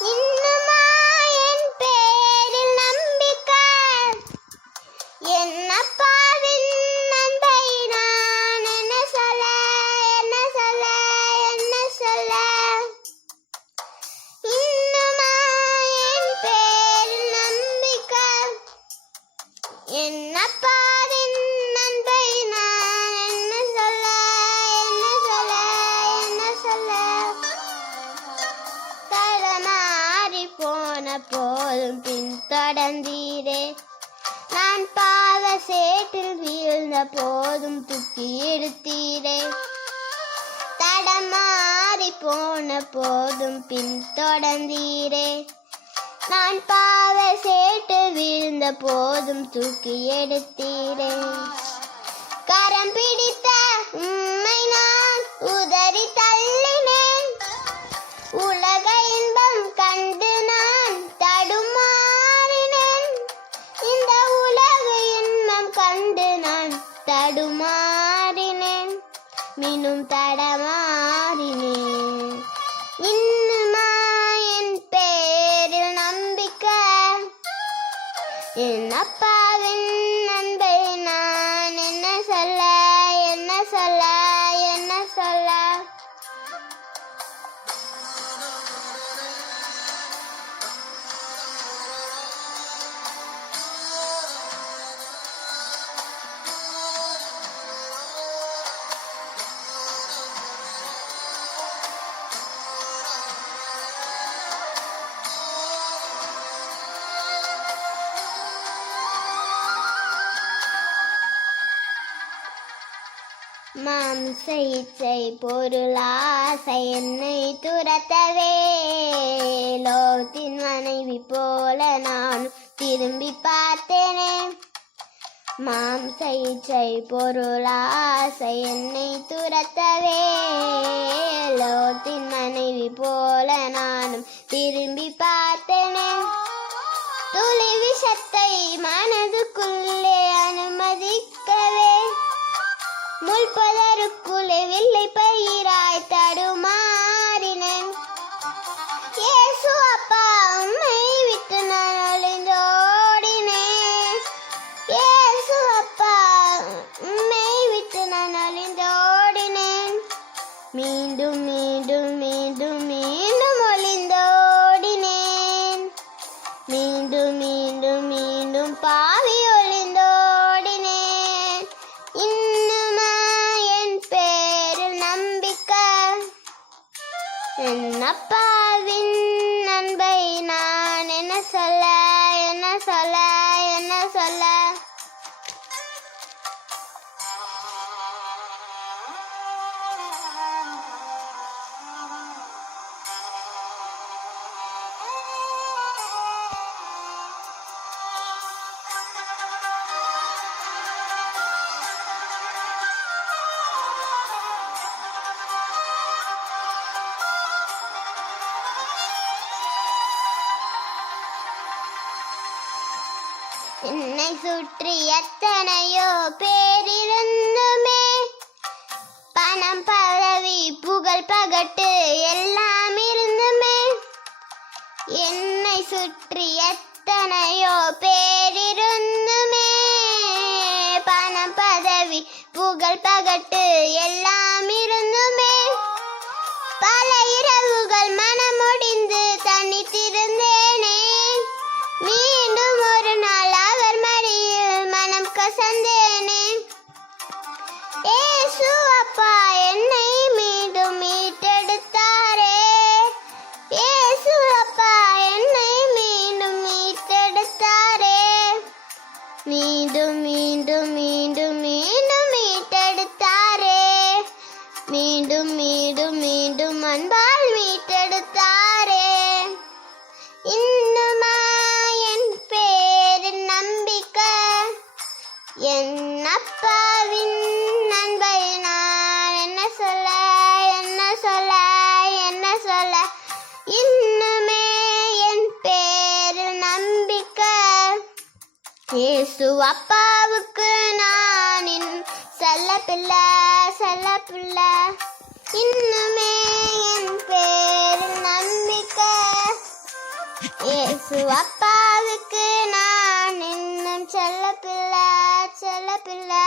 இன்னுமா போதும் பின்தொடர்ந்தீரே. நான் பாவ சேற்றில் வீழ்ந்த போதும் துக்கி எடுத்தீரே தடமாறி போன போதும் பின்தொடர்ந்தீரே. நான் பாவ சேட்டு வீழ்ந்த போதும் தூக்கி எடுத்தீரே கரம் தடுமாறினேன். மீண்டும் தடமாறினேன். மாம்ச இச்சை பொருளாசை என்னை துரத்தவே. லோகத்தின் மனைவி போல நான் திரும்பி பார்த்தேனே. மாம்ச இச்சை பொருளாசை என்னை துரத்தவே. லோகத்தின் மனைவி போல நானும் திரும்பி பார்த்தேனே. துளி விஷத்தை முள்பதருக்குள்ளே வில்லை பயிராய் தடுமாறினேன். இயேசு அப்பா அம்மை விட்டு நான் ஒளிந்தோடினேன் இயேசு அப்பா அம்மை விட்டு நான் ஒளிந்தோடினேன் மீண்டும் என்னை சுற்றி எத்தனையோ பேரிருந்துமே. பணம் பதவி புகழ் பகட்டு எல்லாம் இருந்துமே. என்னை சுற்றி எத்தனையோ பேரிருந்துமே. பணம் பதவி புகழ் பகட்டு மீண்டும் மீண்டும் அன்பால் மீட்டெடுத்தாரே. இன்னுமா என் பேரில் நம்பிக்கை என் அப்பாவின் நண்பை நான் என்ன சொல்ல என்ன சொல்ல என்ன சொல்ல. இன்னுமே என் பேரில் நம்பிக்கை இயேசு அப்பாவுக்கு நான் செல்ல பிள்ளை செல்ல பிள்ளை. இன்னுமே என் பேர் நம்பிக்கை. இயேசு அப்பாவுக்கு நான் இன்னும் செல்ல பிள்ளை செல்ல பிள்ளை